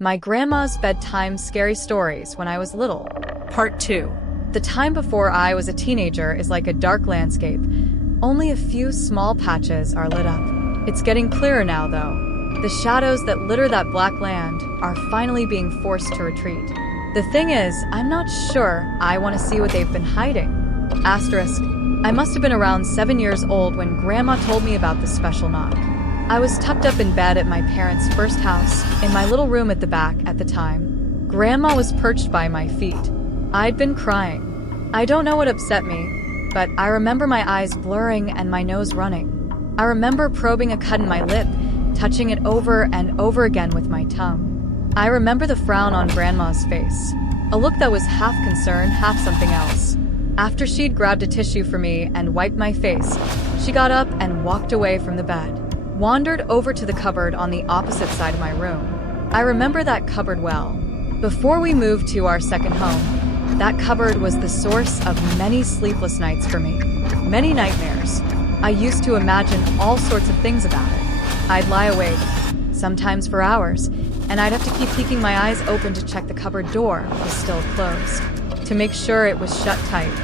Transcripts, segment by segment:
My grandma's bedtime scary stories when I was little. Part 2. The time before I was a teenager is like a dark landscape. Only a few small patches are lit up. It's getting clearer now, though. The shadows that litter that black land are finally being forced to retreat. The thing is, I'm not sure I want to see what they've been hiding. Asterisk. I must have been around 7 years old when Grandma told me about the special knock. I was tucked up in bed at my parents' first house, in my little room at the back at the time. Grandma was perched by my feet. I'd been crying. I don't know what upset me, but I remember my eyes blurring and my nose running. I remember probing a cut in my lip, touching it over and over again with my tongue. I remember the frown on Grandma's face, a look that was half concern, half something else. After she'd grabbed a tissue for me and wiped my face, she got up and walked away from the bed, wandered over to the cupboard on the opposite side of my room. I remember that cupboard well. Before we moved to our second home, that cupboard was the source of many sleepless nights for me, many nightmares. I used to imagine all sorts of things about it. I'd lie awake, sometimes for hours, and I'd have to keep peeking my eyes open to check the cupboard door was still closed, to make sure it was shut tight.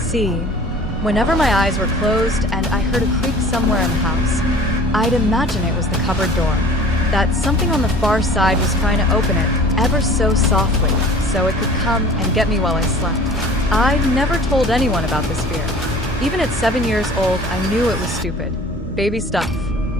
See, whenever my eyes were closed and I heard a creak somewhere in the house, I'd imagine it was the cupboard door, that something on the far side was trying to open it ever so softly so it could come and get me while I slept. I'd never told anyone about this fear. Even at 7 years old, I knew it was stupid. Baby stuff.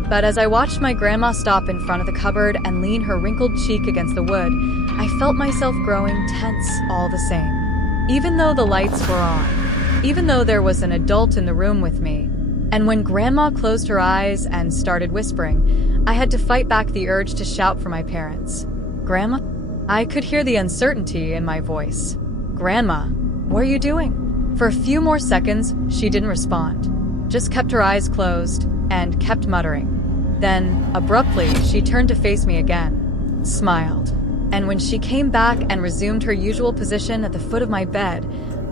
But as I watched my grandma stop in front of the cupboard and lean her wrinkled cheek against the wood, I felt myself growing tense all the same. Even though the lights were on, even though there was an adult in the room with me, and when Grandma closed her eyes and started whispering, I had to fight back the urge to shout for my parents. Grandma? I could hear the uncertainty in my voice. Grandma, what are you doing? For a few more seconds, she didn't respond, just kept her eyes closed and kept muttering. Then, abruptly, she turned to face me again, smiled. And when she came back and resumed her usual position at the foot of my bed,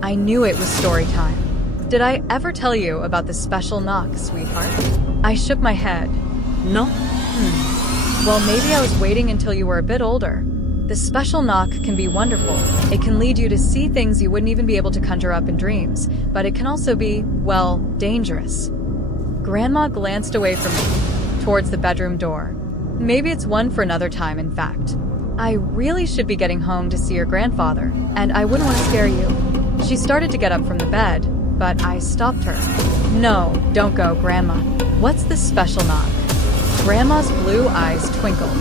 I knew it was story time. Did I ever tell you about the special knock, sweetheart? I shook my head. No? Well, maybe I was waiting until you were a bit older. The special knock can be wonderful. It can lead you to see things you wouldn't even be able to conjure up in dreams, but it can also be, well, dangerous. Grandma glanced away from me, towards the bedroom door. Maybe it's one for another time, in fact. I really should be getting home to see your grandfather, and I wouldn't want to scare you. She started to get up from the bed, but I stopped her. No, don't go, Grandma. What's this special knock? Grandma's blue eyes twinkled.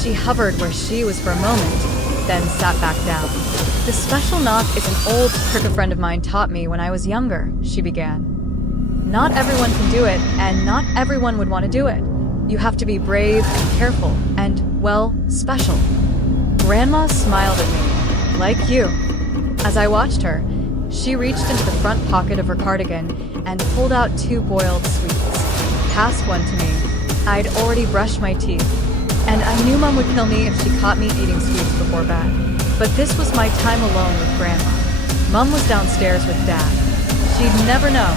She hovered where she was for a moment, then sat back down. The special knock is an old trick a friend of mine taught me when I was younger, she began. Not everyone can do it, and not everyone would want to do it. You have to be brave and careful, and, well, special. Grandma smiled at me, like you. As I watched her, she reached into the front pocket of her cardigan and pulled out 2 boiled sweets. Passed one to me. I'd already brushed my teeth, and I knew Mom would kill me if she caught me eating sweets before bed. But this was my time alone with Grandma. Mom was downstairs with Dad. She'd never know.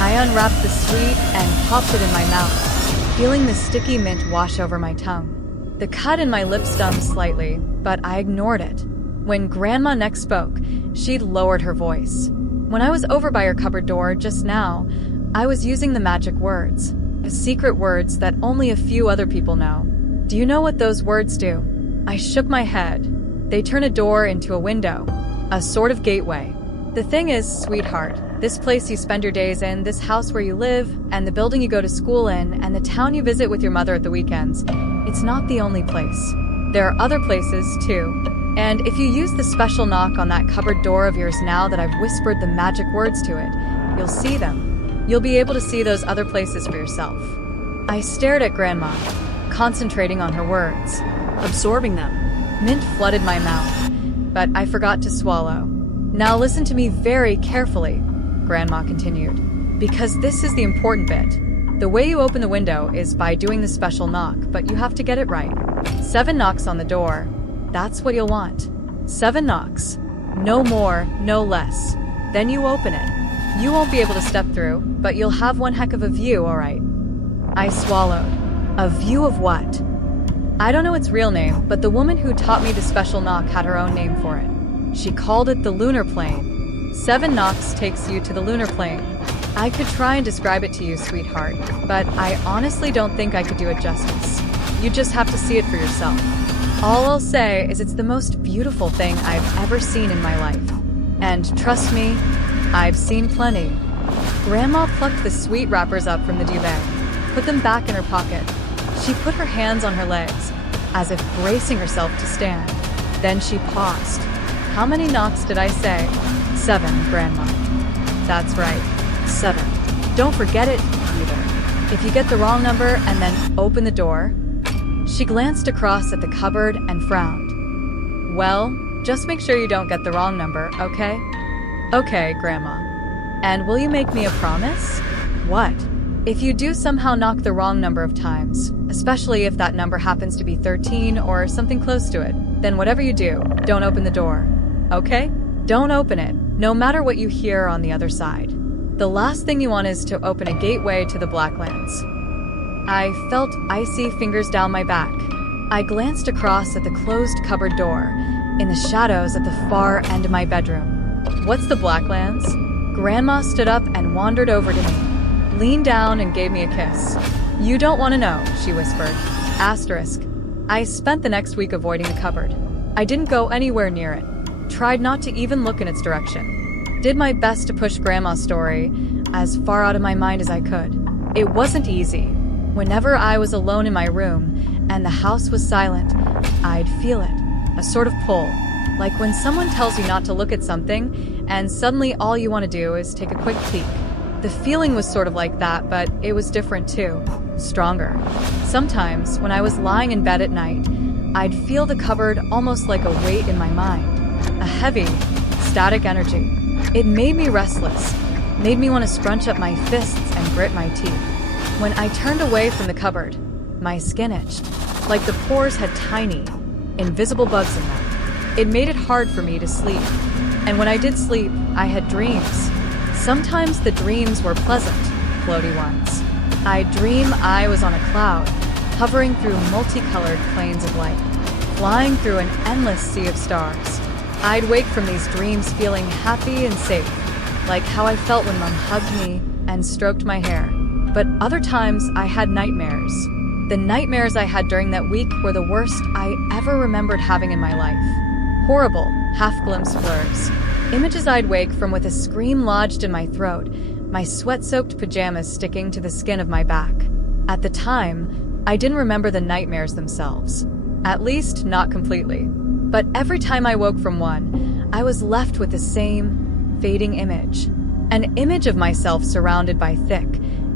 I unwrapped the sweet and popped it in my mouth, feeling the sticky mint wash over my tongue. The cut in my lip stung slightly, but I ignored it. When Grandma next spoke, she'd lowered her voice. When I was over by her cupboard door just now, I was using the magic words, secret words that only a few other people know. Do you know what those words do? I shook my head. They turn a door into a window, a sort of gateway. The thing is, sweetheart, this place you spend your days in, this house where you live, and the building you go to school in, and the town you visit with your mother at the weekends, it's not the only place. There are other places, too. And if you use the special knock on that cupboard door of yours now that I've whispered the magic words to it, you'll see them. You'll be able to see those other places for yourself. I stared at Grandma, concentrating on her words, Absorbing them. Mint flooded my mouth, but I forgot to swallow. Now listen to me very carefully, Grandma continued, because this is the important bit. The way you open the window is by doing the special knock, but you have to get it right. 7 knocks on the door. That's what you'll want. 7 knocks. No more, no less. Then you open it. You won't be able to step through, but you'll have one heck of a view, all right. I swallowed. A view of what? I don't know its real name, but the woman who taught me the special knock had her own name for it. She called it the lunar plane. 7 knocks takes you to the lunar plane. I could try and describe it to you, sweetheart, but I honestly don't think I could do it justice. You just have to see it for yourself. All I'll say is it's the most beautiful thing I've ever seen in my life. And trust me, I've seen plenty. Grandma plucked the sweet wrappers up from the duvet, put them back in her pocket. She put her hands on her legs, as if bracing herself to stand. Then she paused. How many knocks did I say? 7, Grandma. That's right, 7. Don't forget it, either. If you get the wrong number and then open the door. She glanced across at the cupboard and frowned. Well, just make sure you don't get the wrong number, okay? Okay, Grandma. And will you make me a promise? What? If you do somehow knock the wrong number of times, especially if that number happens to be 13 or something close to it, then whatever you do, don't open the door. Okay? Don't open it, no matter what you hear on the other side. The last thing you want is to open a gateway to the Blacklands. I felt icy fingers down my back. I glanced across at the closed cupboard door, in the shadows at the far end of my bedroom. What's the Blacklands? Grandma stood up and wandered over to me, leaned down and gave me a kiss. You don't want to know, she whispered. Asterisk. I spent the next week avoiding the cupboard. I didn't go anywhere near it. Tried not to even look in its direction. Did my best to push Grandma's story as far out of my mind as I could. It wasn't easy. Whenever I was alone in my room and the house was silent, I'd feel it, a sort of pull, like when someone tells you not to look at something and suddenly all you want to do is take a quick peek. The feeling was sort of like that, but it was different too, stronger. Sometimes, when I was lying in bed at night, I'd feel the cupboard almost like a weight in my mind, a heavy, static energy. It made me restless, made me want to scrunch up my fists and grit my teeth. When I turned away from the cupboard, my skin itched, like the pores had tiny, invisible bugs in them. It made it hard for me to sleep, and when I did sleep, I had dreams. Sometimes the dreams were pleasant, floaty ones. I'd dream I was on a cloud, hovering through multicolored planes of light, flying through an endless sea of stars. I'd wake from these dreams feeling happy and safe, like how I felt when Mom hugged me and stroked my hair. But other times, I had nightmares. The nightmares I had during that week were the worst I ever remembered having in my life. Horrible, half-glimpsed blurs. Images I'd wake from with a scream lodged in my throat, my sweat-soaked pajamas sticking to the skin of my back. At the time, I didn't remember the nightmares themselves. At least, not completely. But every time I woke from one, I was left with the same fading image. An image of myself surrounded by thick,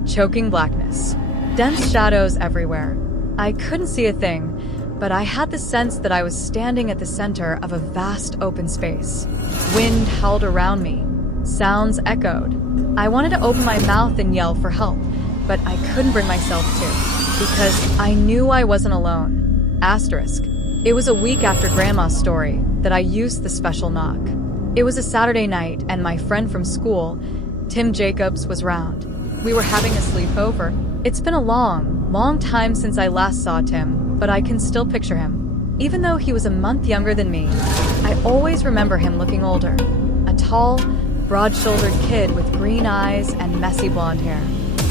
choking blackness. Dense shadows everywhere. I couldn't see a thing, but I had the sense that I was standing at the center of a vast open space. Wind howled around me. Sounds echoed. I wanted to open my mouth and yell for help, but I couldn't bring myself to, because I knew I wasn't alone. Asterisk. It was a week after Grandma's story that I used the special knock. It was a Saturday night, and my friend from school, Tim Jacobs, was round. We were having a sleepover. It's been a long time since I last saw Tim, but I can still picture him. Even though he was a month younger than me, I always remember him looking older. A tall, broad-shouldered kid with green eyes and messy blonde hair.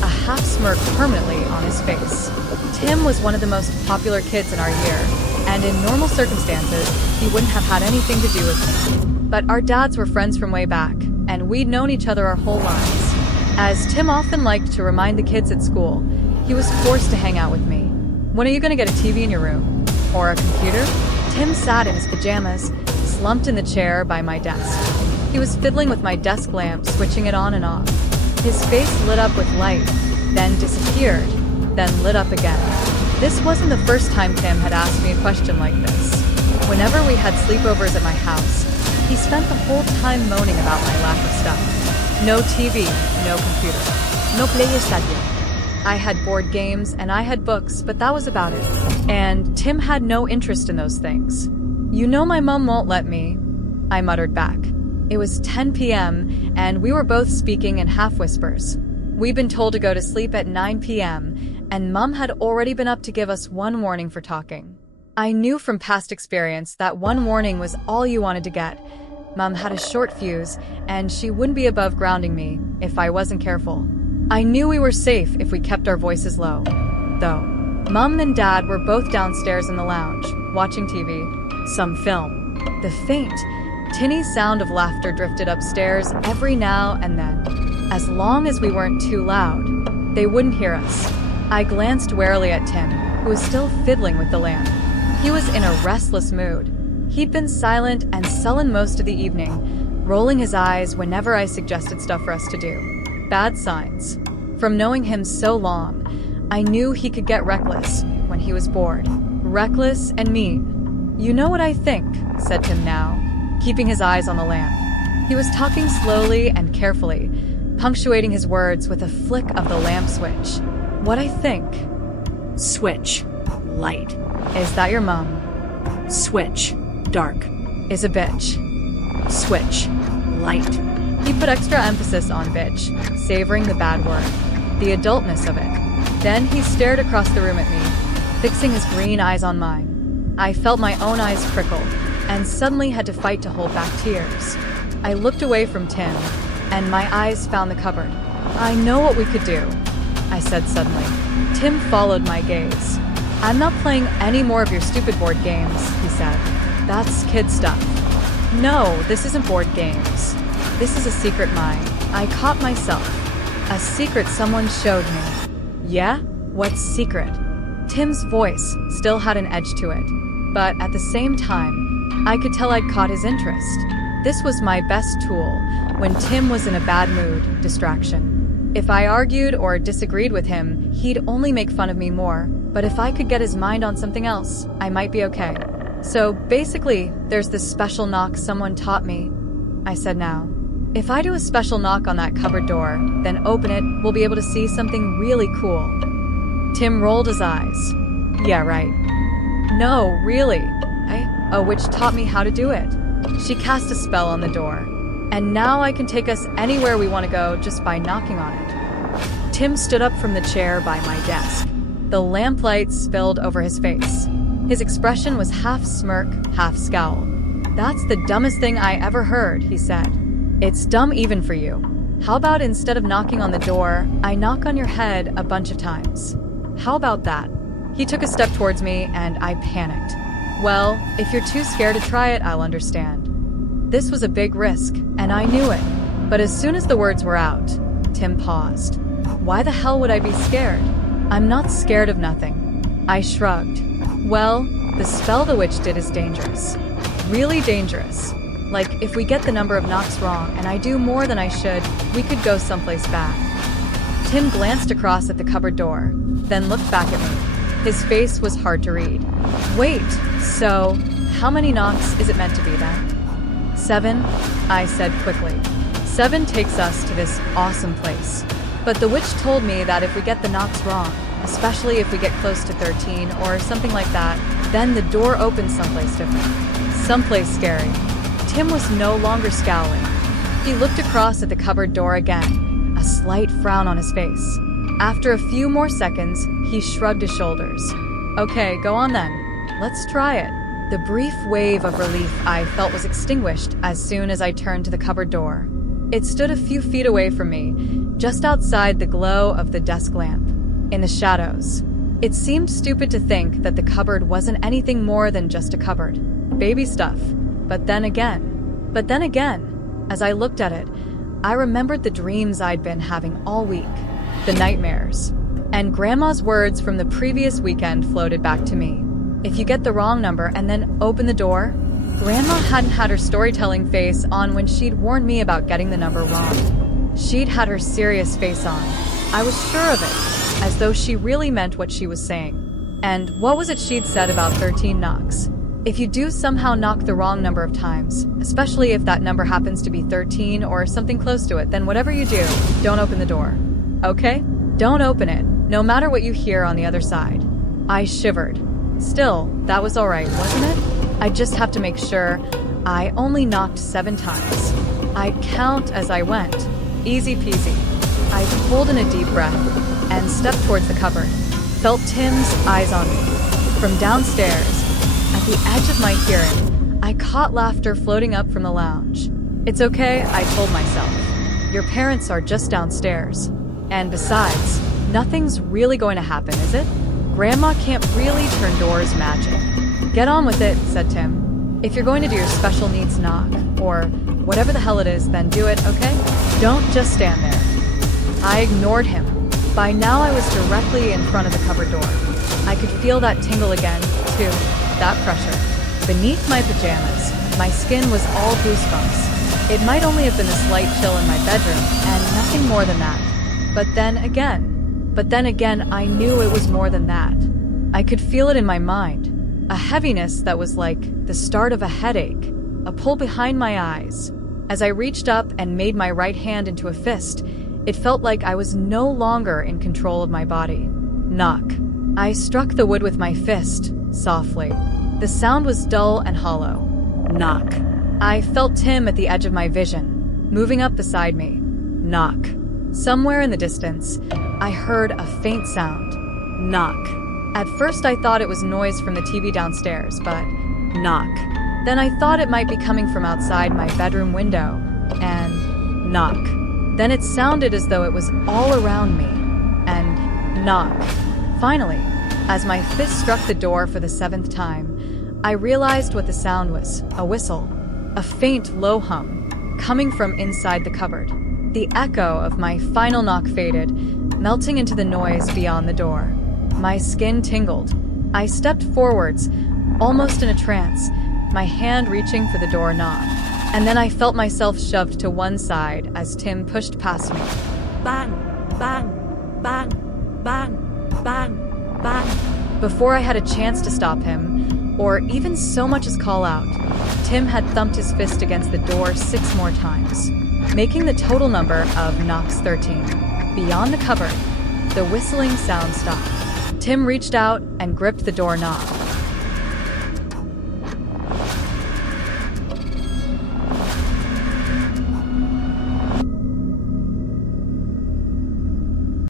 A half-smirk permanently on his face. Tim was one of the most popular kids in our year, and in normal circumstances, he wouldn't have had anything to do with me. But our dads were friends from way back, and we'd known each other our whole lives. As Tim often liked to remind the kids at school, he was forced to hang out with me. When are you going to get a TV in your room? Or a computer? Tim sat in his pajamas, slumped in the chair by my desk. He was fiddling with my desk lamp, switching it on and off. His face lit up with light, then disappeared, then lit up again. This wasn't the first time Tim had asked me a question like this. Whenever we had sleepovers at my house, he spent the whole time moaning about my lack of stuff. No TV, no computer. No PlayStation. I had board games and I had books, but that was about it. And Tim had no interest in those things. You know my mom won't let me, I muttered back. It was 10 p.m. and we were both speaking in half whispers. We'd been told to go to sleep at 9 p.m. and Mom had already been up to give us one warning for talking. I knew from past experience that one warning was all you wanted to get. Mom had a short fuse, and she wouldn't be above grounding me if I wasn't careful. I knew we were safe if we kept our voices low. Though, Mom and Dad were both downstairs in the lounge, watching TV, some film. The faint, tinny sound of laughter drifted upstairs every now and then. As long as we weren't too loud, they wouldn't hear us. I glanced warily at Tim, who was still fiddling with the lamp. He was in a restless mood. He'd been silent and sullen most of the evening, rolling his eyes whenever I suggested stuff for us to do. Bad signs. From knowing him so long, I knew he could get reckless when he was bored. Reckless and mean. You know what I think, said Tim now, keeping his eyes on the lamp. He was talking slowly and carefully, punctuating his words with a flick of the lamp switch. What I think. Switch. Light. Is that your mom? Switch. Dark. Is a bitch. Switch. Light. He put extra emphasis on bitch, savoring the bad word, the adultness of it. Then he stared across the room at me, fixing his green eyes on mine. I felt my own eyes prickle, and suddenly had to fight to hold back tears. I looked away from Tim, and my eyes found the cupboard. I know what we could do, I said suddenly. Tim followed my gaze. I'm not playing any more of your stupid board games, he said. That's kid stuff. No, this isn't board games. This is a secret mine. I caught myself. A secret someone showed me. Yeah? What's secret? Tim's voice still had an edge to it, but at the same time, I could tell I'd caught his interest. This was my best tool when Tim was in a bad mood, distraction. If I argued or disagreed with him, he'd only make fun of me more, but if I could get his mind on something else, I might be okay. So basically, there's this special knock someone taught me, I said now. If I do a special knock on that cupboard door, then open it, we'll be able to see something really cool. Tim rolled his eyes. Yeah, right. No, really. Which taught me how to do it. She cast a spell on the door, and now I can take us anywhere we want to go just by knocking on it. Tim stood up from the chair by my desk. The lamplight spilled over his face. His expression was half smirk, half scowl. That's the dumbest thing I ever heard, he said. It's dumb even for you. How about instead of knocking on the door, I knock on your head a bunch of times? How about that? He took a step towards me, and I panicked. Well, if you're too scared to try it, I'll understand. This was a big risk, and I knew it. But as soon as the words were out, Tim paused. Why the hell would I be scared? I'm not scared of nothing. I shrugged. Well, the spell the witch did is dangerous. Really dangerous. Like, if we get the number of knocks wrong and I do more than I should, we could go someplace bad. Tim glanced across at the cupboard door, then looked back at me. His face was hard to read. Wait, so how many knocks is it meant to be then? 7, I said quickly. 7 takes us to this awesome place. But the witch told me that if we get the knocks wrong, especially if we get close to 13 or something like that, then the door opens someplace different. Someplace scary. Tim was no longer scowling. He looked across at the cupboard door again, a slight frown on his face. After a few more seconds, he shrugged his shoulders. Okay, go on then. Let's try it. The brief wave of relief I felt was extinguished as soon as I turned to the cupboard door. It stood a few feet away from me, just outside the glow of the desk lamp, in the shadows. It seemed stupid to think that the cupboard wasn't anything more than just a cupboard. Baby stuff. But then again, as I looked at it, I remembered the dreams I'd been having all week, the nightmares. And Grandma's words from the previous weekend floated back to me. If you get the wrong number and then open the door, Grandma hadn't had her storytelling face on when she'd warned me about getting the number wrong. She'd had her serious face on. I was sure of it, as though she really meant what she was saying. And what was it she'd said about 13 knocks? If you do somehow knock the wrong number of times, especially if that number happens to be 13 or something close to it, then whatever you do, don't open the door. Okay? Don't open it, no matter what you hear on the other side. I shivered. Still, that was alright, wasn't it? I'd just have to make sure I only knocked 7 times. I'd count as I went. Easy peasy. I pulled in a deep breath and stepped towards the cupboard. Felt Tim's eyes on me. From downstairs, At the edge of my hearing, I caught laughter floating up from the lounge. It's okay, I told myself. Your parents are just downstairs. And besides, nothing's really going to happen, is it? Grandma can't really turn doors magic. Get on with it, said Tim. If you're going to do your special needs knock, or whatever the hell it is, then do it, okay? Don't just stand there. I ignored him. By now I was directly in front of the cupboard door. I could feel that tingle again, too, that pressure. Beneath my pajamas, my skin was all goosebumps. It might only have been a slight chill in my bedroom, and nothing more than that. But then again, I knew it was more than that. I could feel it in my mind. A heaviness that was like the start of a headache, a pull behind my eyes. As I reached up and made my right hand into a fist, it felt like I was no longer in control of my body. Knock. I struck the wood with my fist, softly. The sound was dull and hollow. Knock. I felt Tim at the edge of my vision, moving up beside me. Knock. Somewhere in the distance, I heard a faint sound. Knock. At first I thought it was noise from the TV downstairs, but knock. Then I thought it might be coming from outside my bedroom window, and knock. Then it sounded as though it was all around me, and knock. Finally, as my fist struck the door for the 7th time, I realized what the sound was, a whistle, a faint low hum, coming from inside the cupboard. The echo of my final knock faded, melting into the noise beyond the door. My skin tingled. I stepped forwards, almost in a trance, my hand reaching for the doorknob. And then I felt myself shoved to one side as Tim pushed past me. Bang, bang, bang, bang, bang, bang. Before I had a chance to stop him, or even so much as call out, Tim had thumped his fist against the door 6 more times, making the total number of knocks 13. Beyond the cupboard, the whistling sound stopped. Tim reached out and gripped the doorknob.